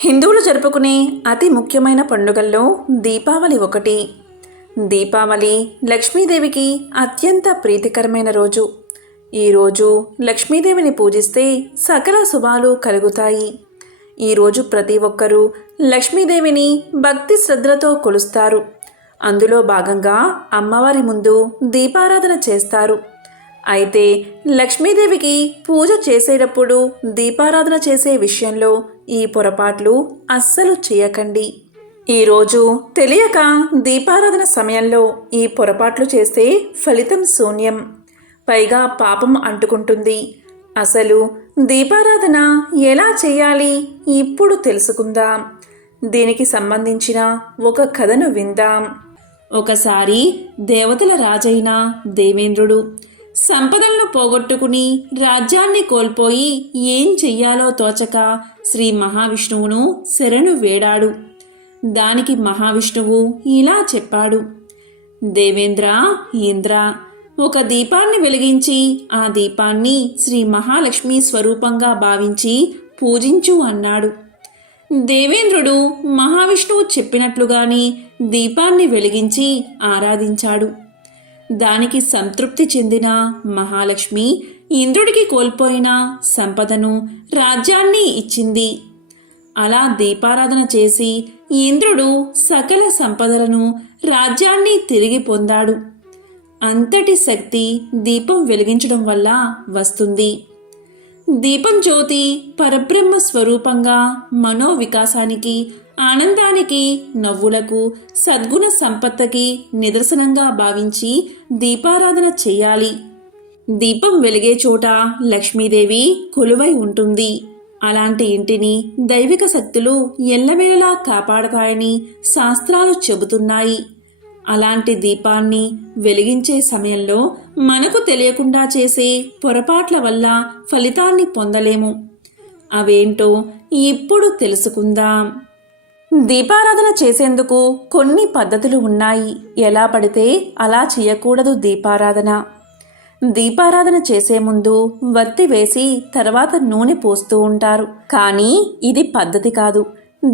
హిందువులు జరుపుకునే అతి ముఖ్యమైన పండుగల్లో దీపావళి ఒకటి. దీపావళి లక్ష్మీదేవికి అత్యంత ప్రీతికరమైన రోజు. ఈరోజు లక్ష్మీదేవిని పూజిస్తే సకల శుభాలు కలుగుతాయి. ఈరోజు ప్రతి ఒక్కరూ లక్ష్మీదేవిని భక్తి శ్రద్ధలతో కొలుస్తారు. అందులో భాగంగా అమ్మవారి ముందు దీపారాధన చేస్తారు. అయితే లక్ష్మీదేవికి పూజ చేసేటప్పుడు దీపారాధన చేసే విషయంలో ఈ పొరపాట్లు అస్సలు చేయకండి. ఈరోజు తెలియక దీపారాధన సమయంలో ఈ పొరపాట్లు చేస్తే ఫలితం శూన్యం, పైగా పాపం అంటుకుంటుంది. అసలు దీపారాధన ఎలా చేయాలి ఇప్పుడు తెలుసుకుందాం. దీనికి సంబంధించిన ఒక కథను విందాం. ఒకసారి దేవతల రాజైన దేవేంద్రుడు సంపదలను పోగొట్టుకుని రాజ్యాన్ని కోల్పోయి ఏం చెయ్యాలో తోచక శ్రీ మహావిష్ణువును శరణు వేడాడు. దానికి మహావిష్ణువు ఇలా చెప్పాడు: దేవేంద్ర, ఇంద్ర, ఒక దీపాన్ని వెలిగించి ఆ దీపాన్ని శ్రీ మహాలక్ష్మి స్వరూపంగా భావించి పూజించు అన్నాడు. దేవేంద్రుడు మహావిష్ణువు చెప్పినట్లుగానే దీపాన్ని వెలిగించి ఆరాధించాడు. దానికి సంతృప్తి చెందిన మహాలక్ష్మి ఇంద్రుడికి కోల్పోయిన సంపదను, రాజ్యాన్ని ఇచ్చింది. అలా దీపారాధన చేసి ఇంద్రుడు సకల సంపదలను, రాజ్యాన్ని తిరిగి పొందాడు. అంతటి శక్తి దీపం వెలిగించడం వల్ల వస్తుంది. దీపం జ్యోతి పరబ్రహ్మ స్వరూపంగా మనోవికాసానికి, ఆనందానికి, నవ్వులకు, సద్గుణ సంపత్తికి నిదర్శనంగా భావించి దీపారాధన చేయాలి. దీపం వెలిగే చోట లక్ష్మీదేవి కొలువై ఉంటుంది. అలాంటి ఇంటిని దైవిక శక్తులు ఎల్లవేళలా కాపాడతాయని శాస్త్రాలు చెబుతున్నాయి. అలాంటి దీపాన్ని వెలిగించే సమయంలో మనకు తెలియకుండా చేసే పొరపాట్ల వల్ల ఫలితాన్ని పొందలేము. అవేంటో ఇప్పుడు తెలుసుకుందాం. దీపారాధన చేసేందుకు కొన్ని పద్ధతులు ఉన్నాయి. ఎలా పడితే అలా చేయకూడదు. దీపారాధన చేసే ముందు వత్తి వేసి తర్వాత నూనె పోస్తూ ఉంటారు. కానీ ఇది పద్ధతి కాదు.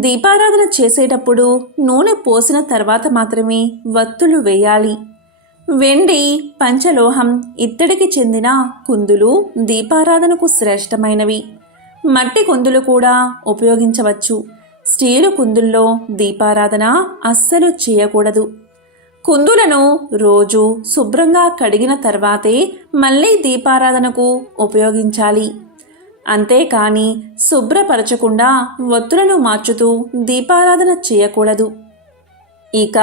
దీపారాధన చేసేటప్పుడు నూనె పోసిన తర్వాత మాత్రమే వత్తులు వేయాలి. వెండి, పంచలోహం, ఇత్తడికి చెందిన కుందులు దీపారాధనకు శ్రేష్టమైనవి. మట్టి కుందులు కూడా ఉపయోగించవచ్చు. స్టీలు కుందుల్లో దీపారాధన అస్సలు చేయకూడదు. కుందులను రోజు శుభ్రంగా కడిగిన తర్వాతే మళ్ళీ దీపారాధనకు ఉపయోగించాలి. అంతేకాని శుభ్రపరచకుండా వత్తులను మార్చుతూ దీపారాధన చేయకూడదు. ఇక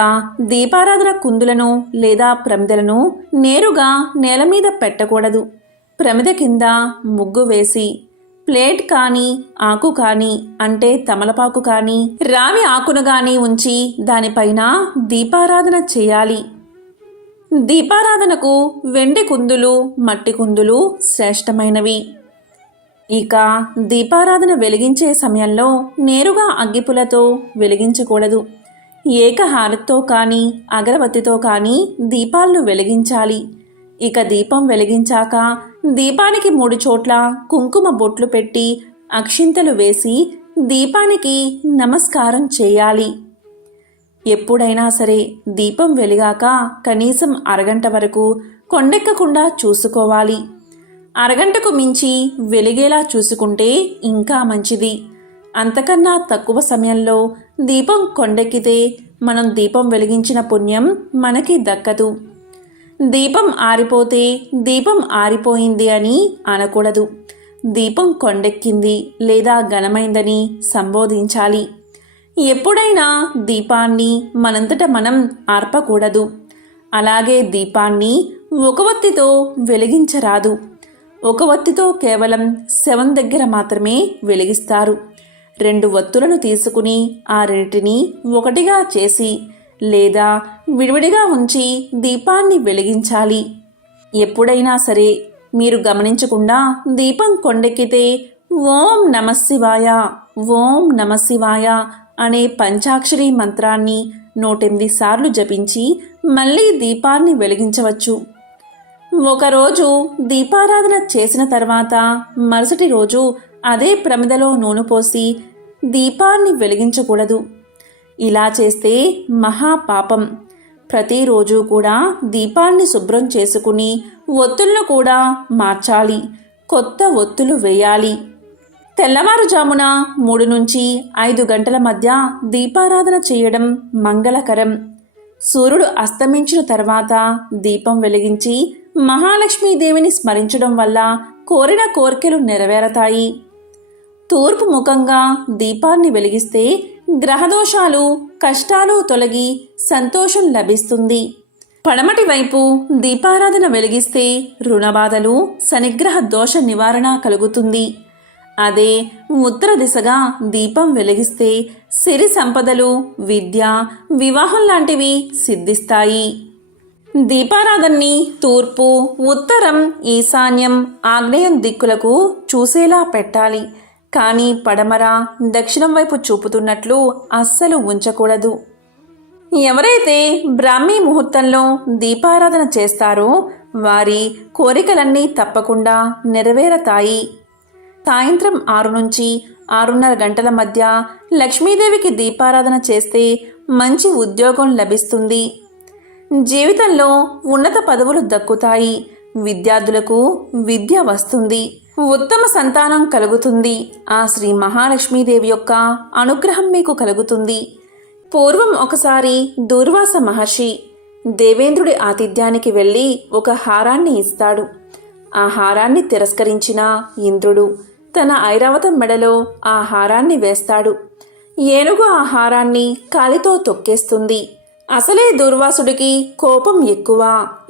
దీపారాధన కుందులను లేదా ప్రమిదలను నేరుగా నేల మీద పెట్టకూడదు. ప్రమిద కింద ముగ్గు వేసి ప్లేట్ కానీ, ఆకు కానీ, అంటే తమలపాకు కానీ, రావి ఆకును కానీ ఉంచి దానిపైన దీపారాధన చేయాలి. దీపారాధనకు వెండి కుందులు, మట్టి కుందులు శ్రేష్టమైనవి. ఇక దీపారాధన వెలిగించే సమయంలో నేరుగా అగ్గిపులతో వెలిగించకూడదు. ఏకహారతితో కానీ, అగరబత్తితో కానీ దీపాలను వెలిగించాలి. ఇక దీపం వెలిగించాక దీపానికి 3 చోట్ల కుంకుమ బొట్లు పెట్టి అక్షింతలు వేసి దీపానికి నమస్కారం చేయాలి. ఎప్పుడైనా సరే దీపం వెలిగాక కనీసం అరగంట వరకు కొండెక్కకుండా చూసుకోవాలి. అరగంటకు మించి వెలిగేలా చూసుకుంటే ఇంకా మంచిది. అంతకన్నా తక్కువ సమయంలో దీపం కొండెక్కితే మనం దీపం వెలిగించిన పుణ్యం మనకి దక్కదు. దీపం ఆరిపోతే దీపం ఆరిపోయింది అని అనకూడదు. దీపం కొండెక్కింది లేదా ఘనమైందని సంబోధించాలి. ఎప్పుడైనా దీపాన్ని మనంతట మనం ఆర్పకూడదు. అలాగే దీపాన్ని ఒక వత్తితో వెలిగించరాదు. ఒక వత్తితో కేవలం శవం దగ్గర మాత్రమే వెలిగిస్తారు. 2 వత్తులను తీసుకుని ఆ రెంటిని ఒకటిగా చేసి లేదా విడివిడిగా ఉంచి దీపాన్ని వెలిగించాలి. ఎప్పుడైనా సరే మీరు గమనించకుండా దీపం కొండెక్కితే ఓం నమఃశివాయ, ఓం నమఃశివాయ అనే పంచాక్షరి మంత్రాన్ని 108 సార్లు జపించి మళ్ళీ దీపాన్ని వెలిగించవచ్చు. ఒకరోజు దీపారాధన చేసిన తర్వాత మరుసటి రోజు అదే ప్రమిదలో నూనె పోసి దీపాన్ని వెలిగించకూడదు. ఇలా చేస్తే మహాపాపం. ప్రతిరోజు కూడా దీపాన్ని శుభ్రం చేసుకుని ఒత్తులను కూడా మార్చాలి, కొత్త ఒత్తులు వేయాలి. తెల్లవారుజామున 3 నుంచి 5 గంటల మధ్య దీపారాధన చేయడం మంగళకరం. సూర్యుడు అస్తమించిన తర్వాత దీపం వెలిగించి మహాలక్ష్మీదేవిని స్మరించడం వల్ల కోరిన కోరికలు నెరవేరతాయి. తూర్పు ముఖంగా దీపాన్ని వెలిగిస్తే గ్రహదోషాలు, కష్టాలు తొలగి సంతోషం లభిస్తుంది. పడమటి వైపు దీపారాధన వెలిగిస్తే రుణబాధలు, శనిగ్రహ దోష నివారణ కలుగుతుంది. అదే ఉత్తర దిశగా దీపం వెలిగిస్తే సిరి సంపదలు, విద్య, వివాహం లాంటివి సిద్ధిస్తాయి. దీపారాధనని తూర్పు, ఉత్తరం, ఈశాన్యం, ఆగ్నేయం దిక్కులకు చూసేలా పెట్టాలి. కానీ పడమర, దక్షిణం వైపు చూపుతున్నట్లు అస్సలు ఉంచకూడదు. ఎవరైతే బ్రాహ్మీ ముహూర్తంలో దీపారాధన చేస్తారో వారి కోరికలన్నీ తప్పకుండా నెరవేరతాయి. సాయంత్రం 6 నుంచి 6:30 గంటల మధ్య లక్ష్మీదేవికి దీపారాధన చేస్తే మంచి ఉద్యోగం లభిస్తుంది. జీవితంలో ఉన్నత పదవులు దక్కుతాయి. విద్యార్థులకు విద్య వస్తుంది. ఉత్తమ సంతానం కలుగుతుంది. ఆ శ్రీ మహాలక్ష్మీదేవి యొక్క అనుగ్రహం మీకు కలుగుతుంది. పూర్వం ఒకసారి దూర్వాస మహర్షి దేవేంద్రుడి ఆతిథ్యానికి వెళ్ళి ఒక హారాన్ని ఇస్తాడు. ఆ హారాన్ని తిరస్కరించిన ఇంద్రుడు తన ఐరావతం మెడలో ఆ హారాన్ని వేస్తాడు. ఏనుగు ఆ హారాన్ని కాలితో తొక్కేస్తుంది. అసలే దుర్వాసుడికి కోపం ఎక్కువ.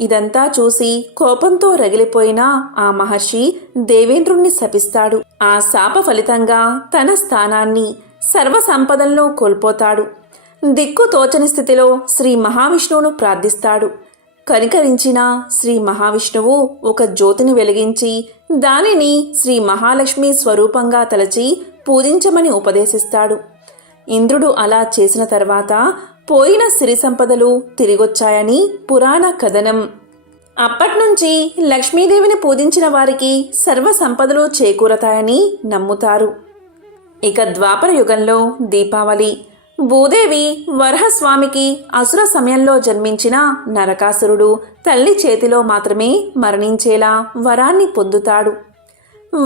ఇదంతా చూసి కోపంతో రగిలిపోయిన ఆ మహర్షి దేవేంద్రుణ్ణి శపిస్తాడు. ఆ శాప ఫలితంగా తన స్థానాన్ని, సర్వ సంపదలను కోల్పోతాడు. దిక్కు తోచని స్థితిలో శ్రీ మహావిష్ణువును ప్రార్థిస్తాడు. కనికరించిన శ్రీ మహావిష్ణువు ఒక జ్యోతిని వెలిగించి దానిని శ్రీ మహాలక్ష్మి స్వరూపంగా తలచి పూజించమని ఉపదేశిస్తాడు. ఇంద్రుడు అలా చేసిన తర్వాత పోయిన సిరి సంపదలు తిరిగొచ్చాయని పురాణ కథనం. అప్పట్నుంచి లక్ష్మీదేవిని పూజించిన వారికి సర్వ సంపదలు చేకూరతాయని నమ్ముతారు. ఇక ద్వాపర యుగంలో దీపావళి. భూదేవి వరహస్వామికి అసుర సమయంలో జన్మించిన నరకాసురుడు తల్లి చేతిలో మాత్రమే మరణించేలా వరాన్ని పొందుతాడు.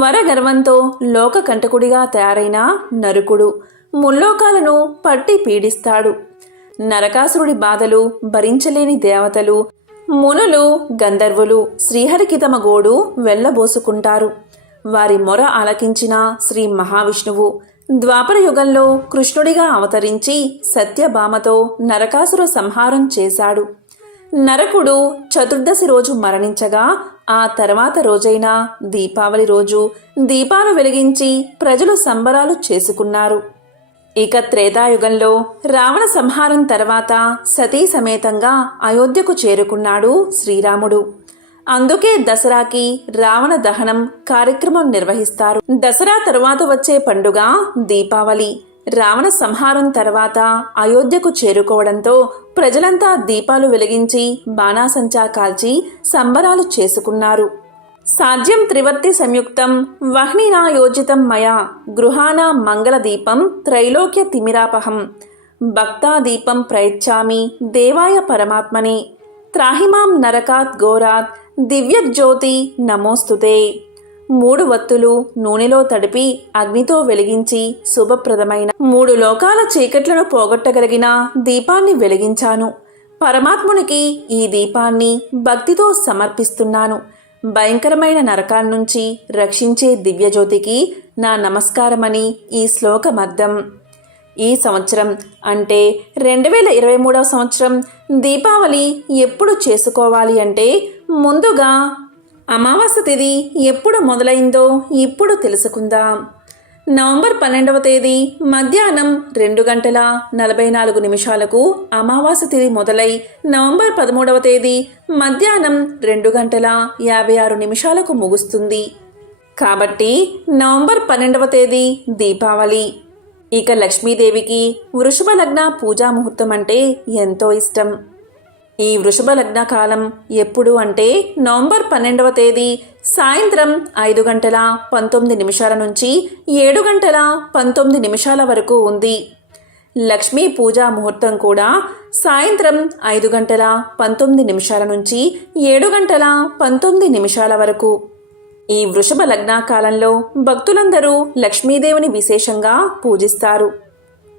వరగర్వంతో లోకకంటకుడిగా తయారైన నరుకుడు ముల్లోకాలను పట్టి పీడిస్తాడు. నరకాసురుడి బాధలు భరించలేని దేవతలు, మునులు, గంధర్వులు శ్రీహరికి తమ గోడు వెళ్ళబోసుకుంటారు. వారి మొర ఆలకించిన శ్రీ మహావిష్ణువు ద్వాపర యుగంలో కృష్ణుడిగా అవతరించి సత్యభామతో నరకాసుర సంహారం చేశాడు. నరకుడు చతుర్దశి రోజు మరణించగా ఆ తర్వాత రోజైన దీపావళి రోజు దీపాలు వెలిగించి ప్రజలు సంబరాలు చేసుకున్నారు. ఇక త్రేతాయుగంలో రావణ సంహారం తర్వాత సతీ సమేతంగా అయోధ్యకు చేరుకున్నాడు శ్రీరాముడు. అందుకే దసరాకి రావణ దహనం కార్యక్రమం నిర్వహిస్తారు. దసరా తరువాత వచ్చే పండుగ దీపావళి. రావణ సంహారం తర్వాత అయోధ్యకు చేరుకోవడంతో ప్రజలంతా దీపాలు వెలిగించి బాణాసంచా కాల్చి సంబరాలు చేసుకున్నారు. సాధ్యం త్రివర్తి సంయుక్తం వహ్నినా యోజితం మయా గృహానా మంగళదీపం త్రైలోక్య తిమిరాపహం భక్తాదీపం ప్రయచ్చామి దేవాయ పరమాత్మనే త్రాహిమాం నరకాత్ ఘోరాత్ దివ్యజ్యోతి నమోస్తుతే. 3 వత్తులు నూనెలో తడిపి అగ్నితో వెలిగించి శుభప్రదమైన 3 లోకాల చీకట్లను పోగొట్టగలిగిన దీపాన్ని వెలిగించాను. పరమాత్మునికి ఈ దీపాన్ని భక్తితో సమర్పిస్తున్నాను. భయంకరమైన నరకాల నుంచి రక్షించే దివ్యజ్యోతికి నా నమస్కారమని ఈ శ్లోకమర్థం. ఈ సంవత్సరం అంటే 2023వ సంవత్సరం దీపావళి ఎప్పుడు చేసుకోవాలి అంటే ముందుగా అమావాస్య తిథి ఎప్పుడు మొదలైందో ఇప్పుడు తెలుసుకుందాం. నవంబర్ 12వ తేదీ మధ్యాహ్నం 2:44 అమావాస్య తిథి మొదలై నవంబర్ 13వ తేదీ మధ్యాహ్నం 2:56 ముగుస్తుంది. కాబట్టి నవంబర్ 12వ తేదీ దీపావళి. ఇక లక్ష్మీదేవికి వృషభ లగ్న పూజా ముహూర్తం అంటే ఎంతో ఇష్టం. ఈ వృషభ లగ్న కాలం ఎప్పుడు అంటే నవంబర్ 12వ తేదీ సాయంత్రం 5:19 నుంచి 7:19 వరకు ఉంది. లక్ష్మీ పూజా ముహూర్తం కూడా సాయంత్రం 5:19 నుంచి 7:19 వరకు. ఈ వృషభ లగ్న కాలంలో భక్తులందరూ లక్ష్మీదేవిని విశేషంగా పూజిస్తారు.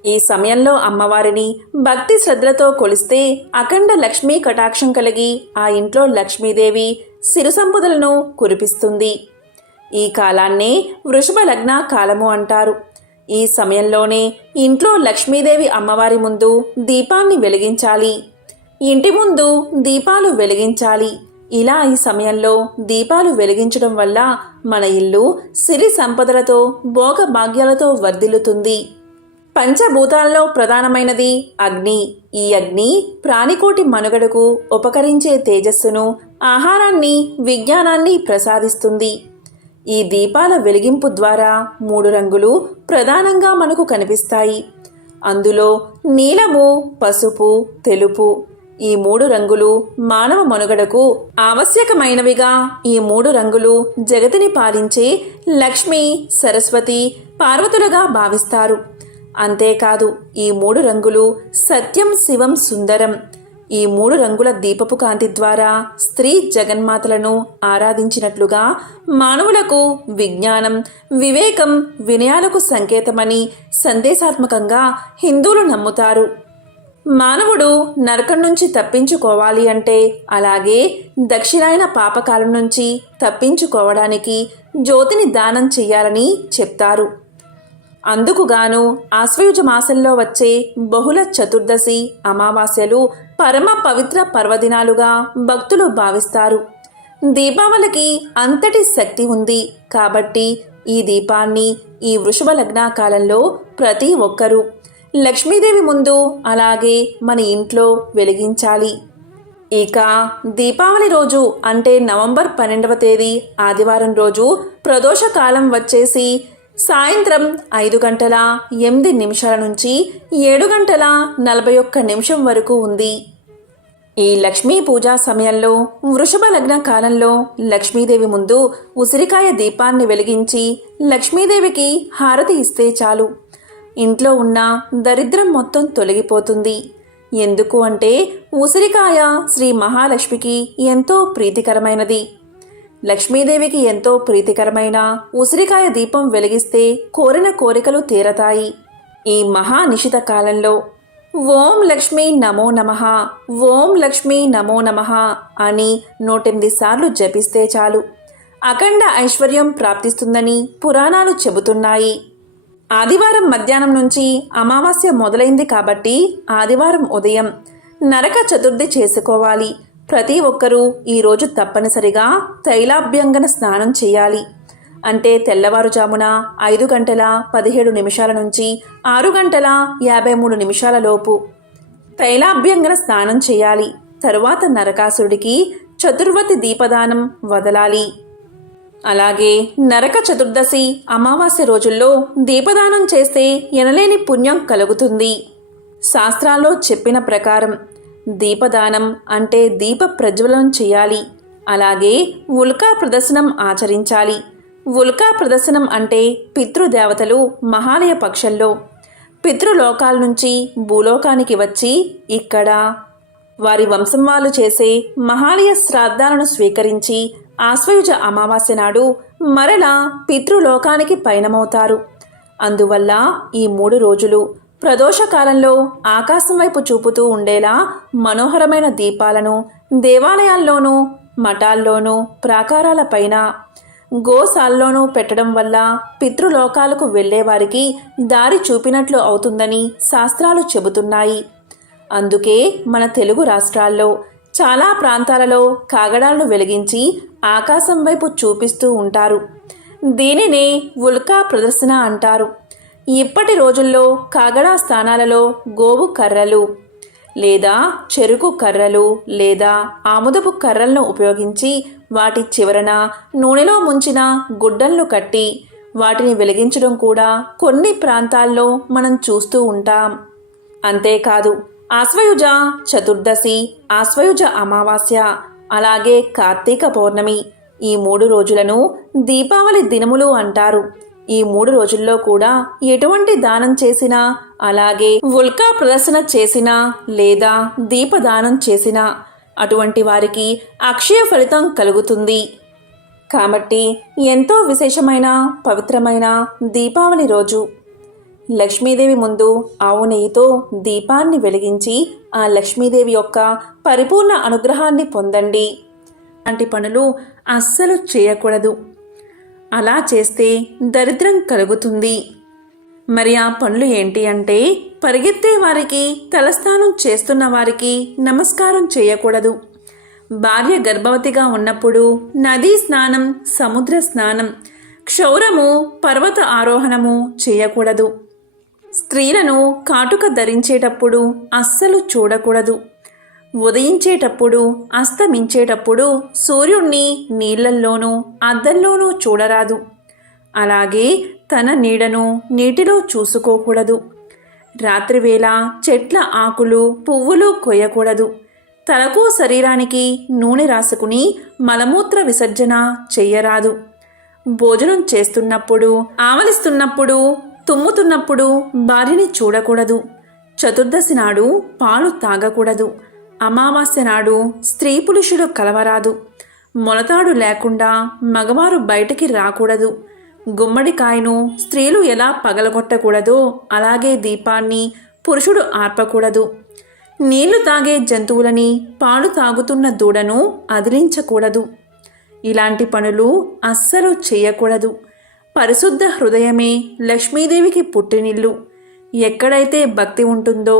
ఈ సమయంలో అమ్మవారిని భక్తి శ్రద్ధలతో కొలిస్తే అఖండ లక్ష్మీ కటాక్షం కలిగి ఆ ఇంట్లో లక్ష్మీదేవి సిరు సంపదలను కురిపిస్తుంది. ఈ కాలాన్నే వృషభ లగ్న కాలము అంటారు. ఈ సమయంలోనే ఇంట్లో లక్ష్మీదేవి అమ్మవారి ముందు దీపాన్ని వెలిగించాలి. ఇంటి ముందు దీపాలు వెలిగించాలి. ఇలా ఈ సమయంలో దీపాలు వెలిగించడం వల్ల మన ఇల్లు సిరి సంపదలతో భోగ భాగ్యాలతో వర్ధిల్లుతుంది. పంచభూతాల్లో ప్రధానమైనది అగ్ని. ఈ అగ్ని ప్రాణికోటి మనుగడకు ఉపకరించే తేజస్సును, ఆహారాన్ని, విజ్ఞానాన్ని ప్రసాదిస్తుంది. ఈ దీపాల వెలిగింపు ద్వారా 3 రంగులు ప్రధానంగా మనకు కనిపిస్తాయి. అందులో నీలము, పసుపు, తెలుపు ఈ 3 రంగులు మానవ మనుగడకు ఆవశ్యకమైనవిగా. ఈ 3 రంగులు జగతిని పాలించే లక్ష్మి, సరస్వతి, పార్వతులుగా భావిస్తారు. అంతేకాదు ఈ 3 రంగులు సత్యం, శివం, సుందరం. ఈ 3 రంగుల దీపపు కాంతి ద్వారా స్త్రీ జగన్మాతలను ఆరాధించినట్లుగా మానవులకు విజ్ఞానం, వివేకం, వినయాలకు సంకేతమని సందేశాత్మకంగా హిందువులు నమ్ముతారు. మానవుడు నరకం నుంచి తప్పించుకోవాలి అంటే, అలాగే దక్షిణాయన పాపకాల నుంచి తప్పించుకోవడానికి జ్యోతిని దానం చెయ్యాలని చెప్తారు. అందుకుగాను ఆశ్వయుజ మాసంలో వచ్చే బహుళ చతుర్దశి, అమావాస్యలు పరమ పవిత్ర పర్వదినాలుగా భక్తులు భావిస్తారు. దీపావళికి అంతటి శక్తి ఉంది కాబట్టి ఈ దీపాన్ని ఈ వృషభ లగ్న కాలంలో ప్రతి ఒక్కరూ లక్ష్మీదేవి ముందు, అలాగే మన ఇంట్లో వెలిగించాలి. ఇక దీపావళి రోజు అంటే నవంబర్ 12వ తేదీ ఆదివారం రోజు ప్రదోష కాలం వచ్చేసి సాయంత్రం 5:08 నుంచి 7:41 వరకు ఉంది. ఈ లక్ష్మీ పూజా సమయంలో వృషభ లగ్న కాలంలో లక్ష్మీదేవి ముందు ఉసిరికాయ దీపాన్ని వెలిగించి లక్ష్మీదేవికి హారతి ఇస్తే చాలు, ఇంట్లో ఉన్న దరిద్రం మొత్తం తొలగిపోతుంది. ఎందుకు అంటే ఉసిరికాయ శ్రీ మహాలక్ష్మికి ఎంతో ప్రీతికరమైనది. లక్ష్మీదేవికి ఎంతో ప్రీతికరమైన ఉసిరికాయ దీపం వెలిగిస్తే కోరిన కోరికలు తీరతాయి. ఈ మహానిషిత కాలంలో ఓం లక్ష్మీ నమో నమః, ఓం లక్ష్మీ నమో నమః అని 108 సార్లు జపిస్తే చాలు అఖండ ఐశ్వర్యం ప్రాప్తిస్తుందని పురాణాలు చెబుతున్నాయి. ఆదివారం మధ్యాహ్నం నుంచి అమావాస్య మొదలైంది కాబట్టి ఆదివారం ఉదయం నరక చతుర్థి చేసుకోవాలి. ప్రతి ఒక్కరూ ఈరోజు తప్పనిసరిగా తైలాభ్యంగన స్నానం చేయాలి. అంటే తెల్లవారుజామున 5:17 నుంచి 6:53 లోపు తైలాభ్యంగన స్నానం చేయాలి. తరువాత నరకాసురుడికి చతుర్వతి దీపదానం వదలాలి. అలాగే నరక చతుర్దశి, అమావాస్య రోజుల్లో దీపదానం చేస్తే ఎనలేని పుణ్యం కలుగుతుంది. శాస్త్రాల్లో చెప్పిన ప్రకారం దీపదానం అంటే దీప ప్రజ్వలనం చేయాలి. అలాగే ఉల్కా ప్రదర్శనం ఆచరించాలి. ఉల్కా ప్రదర్శనం అంటే పితృదేవతలు మహాలయ పక్షంలో పితృలోకాల నుంచి భూలోకానికి వచ్చి ఇక్కడ వారి వంశం వాళ్ళు చేసే మహాలయ శ్రాద్ధాలను స్వీకరించి ఆశ్వయుజ అమావాస్య నాడు మరలా పితృలోకానికి పయనమవుతారు. అందువల్ల ఈ 3 రోజులు ప్రదోషకాలంలో ఆకాశం వైపు చూపుతూ ఉండేలా మనోహరమైన దీపాలను దేవాలయాల్లోనూ, మఠాల్లోనూ, ప్రాకారాలపైన, గోశాల్లోనూ పెట్టడం వల్ల పితృలోకాలకు వెళ్లేవారికి దారి చూపినట్లు అవుతుందని శాస్త్రాలు చెబుతున్నాయి. అందుకే మన తెలుగు రాష్ట్రాల్లో చాలా ప్రాంతాలలో కాగడాలను వెలిగించి ఆకాశం వైపు చూపిస్తూ ఉంటారు. దీనినే ఉల్కా ప్రదర్శన అంటారు. ఇప్పటి రోజుల్లో కాగడా స్థానాలలో గోవు కర్రలు లేదా చెరుకు కర్రలు లేదా ఆముదపు కర్రలను ఉపయోగించి వాటి చివరన నూనెలో ముంచిన గుడ్డలను కట్టి వాటిని వెలిగించడం కూడా కొన్ని ప్రాంతాల్లో మనం చూస్తూ ఉంటాం. అంతేకాదు ఆశ్వయుజ చతుర్దశి, ఆశ్వయుజ అమావాస్య, అలాగే కార్తీక పౌర్ణమి, ఈ 3 రోజులను దీపావళి దినములు అంటారు. ఈ 3 రోజుల్లో కూడా ఎటువంటి దానం చేసినా, అలాగే ఉల్కా ప్రదర్శన చేసినా లేదా దీపదానం చేసినా అటువంటి వారికి అక్షయ ఫలితం కలుగుతుంది. కాబట్టి ఎంతో విశేషమైన పవిత్రమైన దీపావళి రోజు లక్ష్మీదేవి ముందు ఆవు నెయ్యితో దీపాన్ని వెలిగించి ఆ లక్ష్మీదేవి యొక్క పరిపూర్ణ అనుగ్రహాన్ని పొందండి. అలాంటి పనులు అస్సలు చేయకూడదు. అలా చేస్తే దరిద్రం కలుగుతుంది. మరి ఆ పనులు ఏంటి అంటే, పరిగెత్తే వారికి, తలస్నానం చేస్తున్న వారికి నమస్కారం చేయకూడదు. భార్య గర్భవతిగా ఉన్నప్పుడు నదీ స్నానం, సముద్ర స్నానం, క్షౌరము, పర్వత ఆరోహణము చేయకూడదు. స్త్రీలను కాటుక ధరించేటప్పుడు అస్సలు చూడకూడదు. ఉదయించేటప్పుడు, అస్తమించేటప్పుడు సూర్యుణ్ణి నీళ్లల్లోనూ అద్దంలోనూ చూడరాదు. అలాగే తన నీడను నీటిలో చూసుకోకూడదు. రాత్రివేళ చెట్ల ఆకులు, పువ్వులు కొయ్యకూడదు. తలకు శరీరానికి నూనె రాసుకుని మలమూత్ర విసర్జన చెయ్యరాదు. భోజనం చేస్తున్నప్పుడు, ఆవలిస్తున్నప్పుడు, తుమ్ముతున్నప్పుడు భార్యని చూడకూడదు. చతుర్దశి నాడు పాలు తాగకూడదు. అమావాస్య నాడు స్త్రీ పురుషుడు కలవరాదు. మొలతాడు లేకుండా మగవారు బయటికి రాకూడదు. గుమ్మడికాయను స్త్రీలు ఎలా పగలగొట్టకూడదో అలాగే దీపాన్ని పురుషుడు ఆర్పకూడదు. నీళ్లు తాగే జంతువులని, పాలు తాగుతున్న దూడను అదిలించకూడదు. ఇలాంటి పనులు అస్సలు చేయకూడదు. పరిశుద్ధ హృదయమే లక్ష్మీదేవికి పుట్టినిల్లు. ఎక్కడైతే భక్తి ఉంటుందో,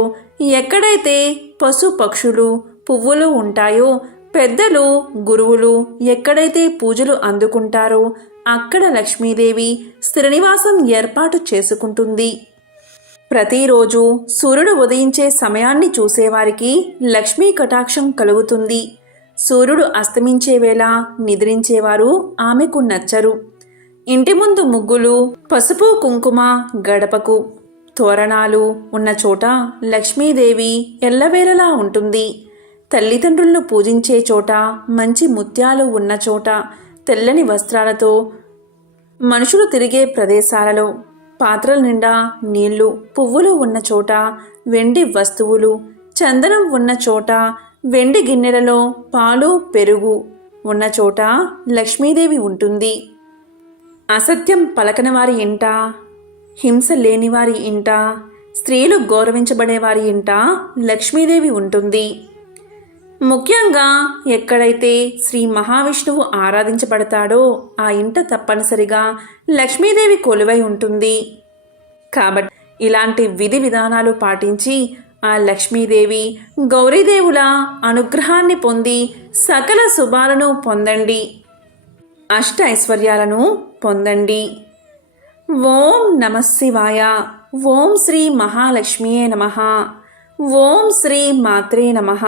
ఎక్కడైతే పశు పక్షులు, పువ్వులు ఉంటాయో, పెద్దలు, గురువులు ఎక్కడైతే పూజలు అందుకుంటారో అక్కడ లక్ష్మీదేవి స్థిరనివాసం ఏర్పాటు చేసుకుంటుంది. ప్రతిరోజు సూర్యుడు ఉదయించే సమయాన్ని చూసేవారికి లక్ష్మీ కటాక్షం కలుగుతుంది. సూర్యుడు అస్తమించే వేళ నిద్రించేవారు ఆమెకు నచ్చరు. ఇంటి ముందు ముగ్గులు, పసుపు కుంకుమ, గడపకు తోరణాలు ఉన్న చోట లక్ష్మీదేవి ఎల్లవేళలా ఉంటుంది. తల్లిదండ్రులను పూజించే చోట, మంచి ముత్యాలు ఉన్న చోట, తెల్లని వస్త్రాలతో మనుషులు తిరిగే ప్రదేశాలలో, పాత్రల నిండా నీళ్లు, పువ్వులు ఉన్న చోట, వెండి వస్తువులు, చందనం ఉన్న చోట, వెండి గిన్నెలలో పాలు, పెరుగు ఉన్న చోట లక్ష్మీదేవి ఉంటుంది. అసత్యం పలకని వారి ఇంట, హింస లేనివారి ఇంట, స్త్రీలు గౌరవించబడేవారి ఇంట లక్ష్మీదేవి ఉంటుంది. ముఖ్యంగా ఎక్కడైతే శ్రీ మహావిష్ణువు ఆరాధించబడతాడో ఆ ఇంట తప్పనిసరిగా లక్ష్మీదేవి కొలువై ఉంటుంది. కాబట్టి ఇలాంటి విధి విధానాలు పాటించి ఆ లక్ష్మీదేవి, గౌరీదేవుల అనుగ్రహాన్ని పొంది సకల శుభాలను పొందండి. అష్ట ఐశ్వర్యాలను పొందండి. ఓం నమః శివాయ. ఓం శ్రీ మహాలక్ష్మియే నమః. ఓం శ్రీ మాత్రే నమః.